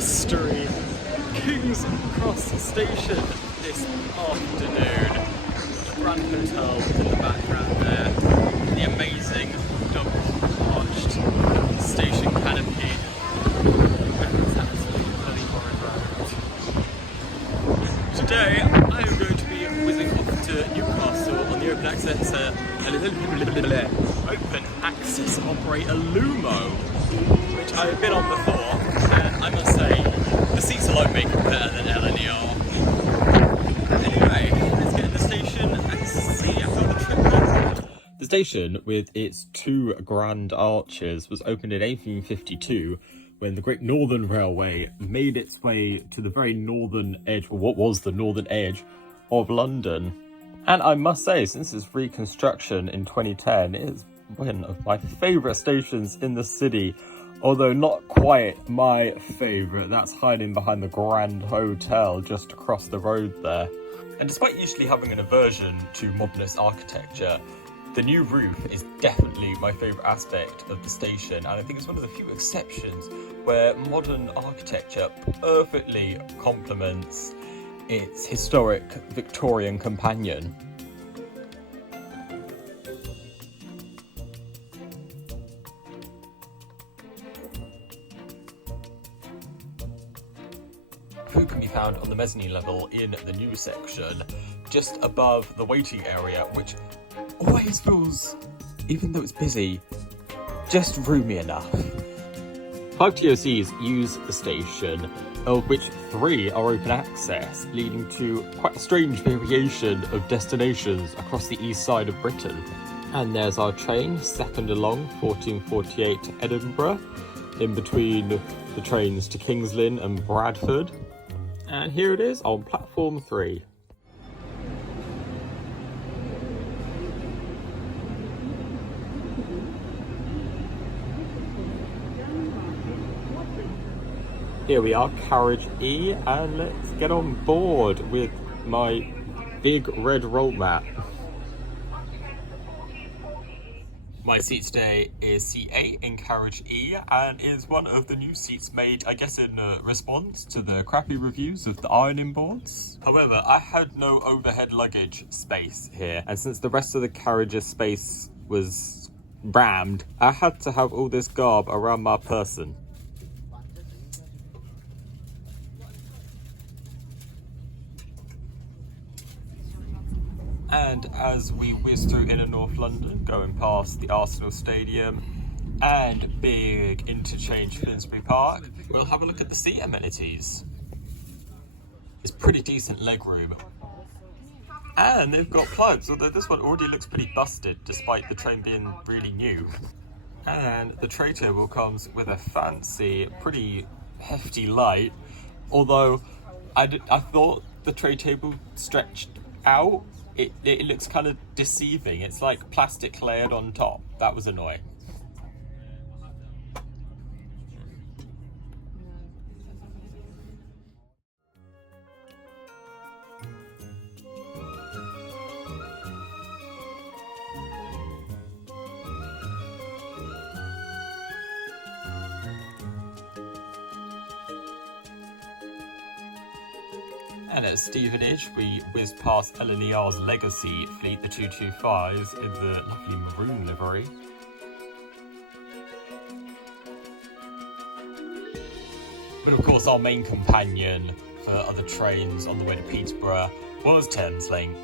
blustery King's Cross station this afternoon. The Grand Hotel in the background there, the amazing double-arched station canopy. It's absolutely bloody horrid. Today I am going to be whizzing off to Newcastle on the open access operator Lumo, which I have been on before, and I must say the seats alone make it better than LNER. Anyway, let's get in the station and see how the trip goes. The station, with its two grand arches, was opened in 1852 when the Great Northern Railway made its way to the very northern edge, or what was the northern edge, of London. And I must say, since its reconstruction in 2010, it is one of my favourite stations in the city, although not quite my favourite. That's hiding behind the Grand Hotel just across the road there. And despite usually having an aversion to modernist architecture, the new roof is definitely my favourite aspect of the station, and I think it's one of the few exceptions where modern architecture perfectly complements its historic Victorian companion. Food can be found on the mezzanine level in the new section, just above the waiting area, which always feels, even though it's busy, just roomy enough. 5 TOCs use the station, of which 3 are open access, leading to quite a strange variation of destinations across the east side of Britain. And there's our train, second along, 1448 to Edinburgh, in between the trains to King's Lynn and Bradford. And here it is on platform 3. Here we are, carriage E, and let's get on board with my big red roll mat. My seat today is seat 8 in carriage E, and is one of the new seats made, I guess, in response to the crappy reviews of the ironing boards. However, I had no overhead luggage space here, and since the rest of the carriage's space was rammed, I had to have all this garb around my person. And as we whiz through inner North London, going past the Arsenal Stadium and big interchange Finsbury Park, we'll have a look at the seat amenities. It's pretty decent legroom. And they've got plugs, although this one already looks pretty busted despite the train being really new. And the tray table comes with a fancy, pretty hefty light, although I thought the tray table stretched out. It looks kind of deceiving. It's like plastic layered on top. That was annoying. And at Stevenage, we whizzed past LNER's legacy fleet, the 225s, in the lovely maroon livery. But of course, our main companion for other trains on the way to Peterborough was Thameslink.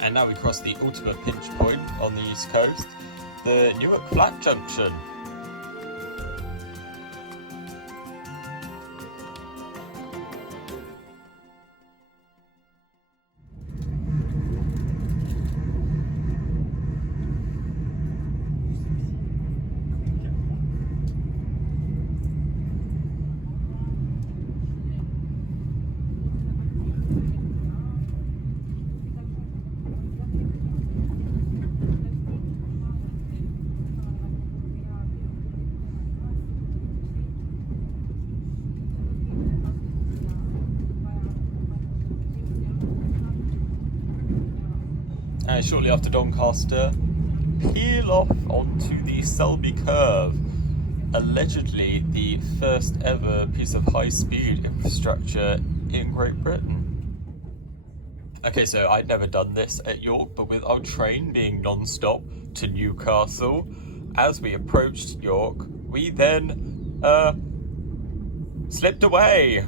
And now we cross the ultimate pinch point on the East Coast, the Newark Flat Junction. And shortly after Doncaster, peel off onto the Selby Curve, allegedly the first ever piece of high-speed infrastructure in Great Britain. Okay, so I'd never done this at York, but with our train being non-stop to Newcastle, as we approached York, we then slipped away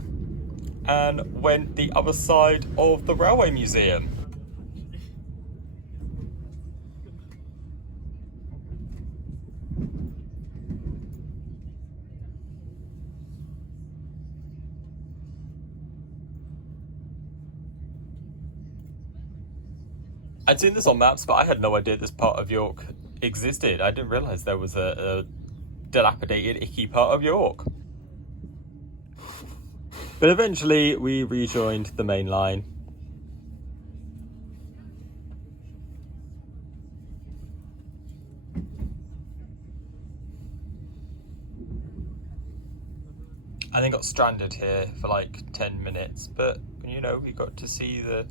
and went the other side of the Railway Museum. I'd seen this on maps, but I had no idea this part of York existed. I didn't realise there was a dilapidated, icky part of York. But eventually we rejoined the main line. I then got stranded here for like 10 minutes, but you know, we got to see the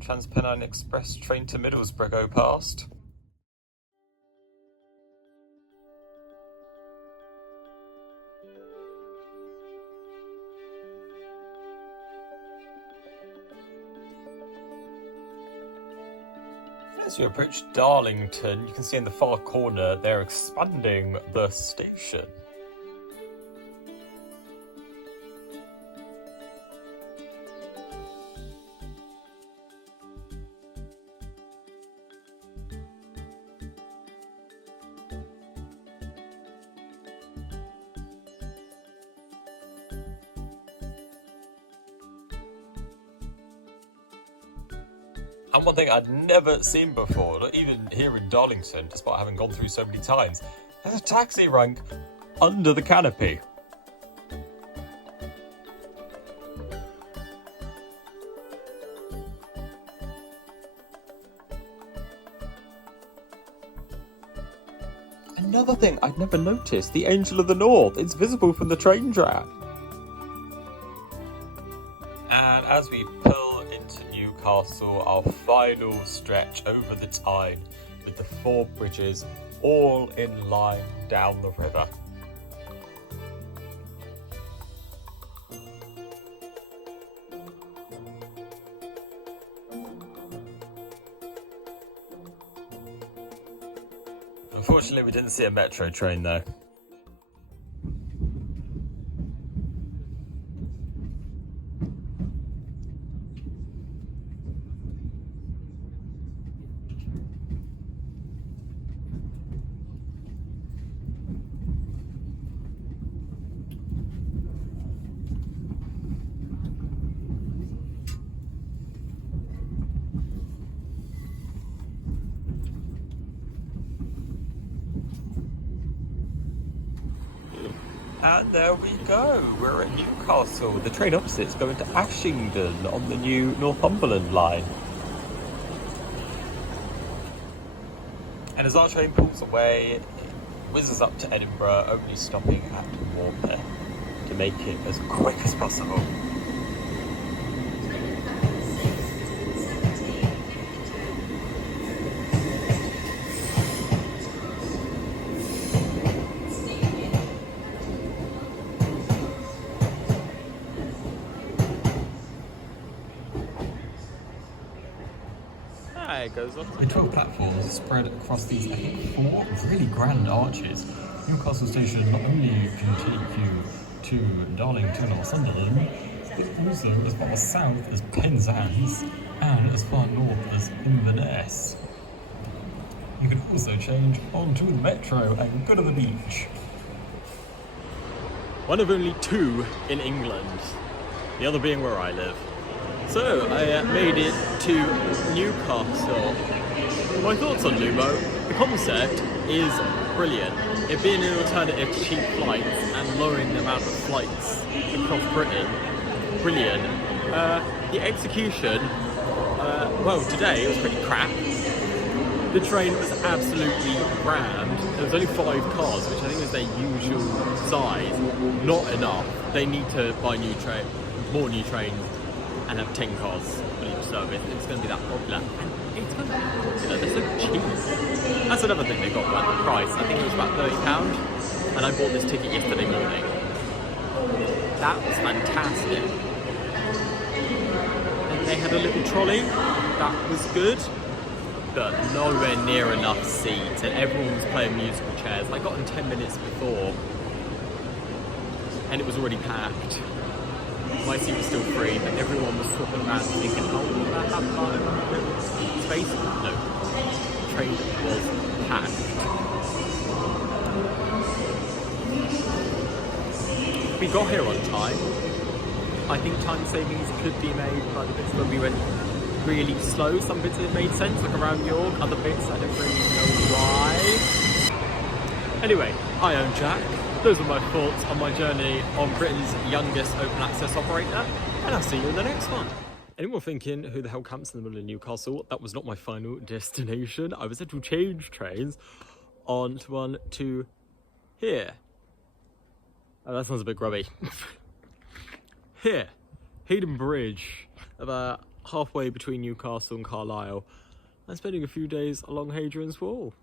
Transpennine Express train to Middlesbrough go past. As you approach Darlington, you can see in the far corner they're expanding the station. And one thing I'd never seen before, not even here in Darlington, despite having gone through so many times, there's a taxi rank under the canopy. Another thing I'd never noticed, the Angel of the North, it's visible from the train track. And as we pull into Newcastle, our final stretch over the Tyne with the 4 bridges all in line down the river. Unfortunately, we didn't see a metro train though. And there we go, we're at Newcastle. The train opposite's going to Ashington on the new Northumberland line. And as our train pulls away, it whizzes up to Edinburgh, only stopping at Warpen to make it as quick as possible. It goes off. The 12 platforms spread across these, I think, 4 really grand arches. Newcastle Station not only can take you to Darlington or Sunderland, but also as far south as Penzance and as far north as Inverness. You can also change onto the metro and go to the beach. One of only 2 in England, the other being where I live. So, I made it to Newcastle. My thoughts on Lumo: the concept is brilliant. It being an alternative to cheap flights and lowering the amount of flights across Britain, brilliant. The execution, well, today it was pretty crap. The train was absolutely rammed. There was only 5 cars, which I think is their usual size. Not enough. They need to buy more new trains and have 10 cars on each service. It's going to be that popular. And it's going to be popular. That's another thing they got right, the price. I think it was about £30, and I bought this ticket yesterday morning. That was fantastic. And they had a little trolley, that was good, but nowhere near enough seats, and everyone was playing musical chairs. I got in 10 minutes before, and it was already packed. My seat was still free, but everyone was swapping around thinking, oh, will I have like space? No. The train was packed. We got here on time. I think time savings could be made by the bits when we went really slow. Some bits it made sense, like around York. Other bits I don't really know why. Anyway, I am Jack. Those are my thoughts on my journey on Britain's youngest open access operator, and I'll see you in the next one. Anyone thinking, who the hell camps in the middle of Newcastle? That was not my final destination. I was able to change trains onto one to here. Oh, that sounds a bit grubby. Here, Hayden Bridge, about halfway between Newcastle and Carlisle. I'm spending a few days along Hadrian's Wall.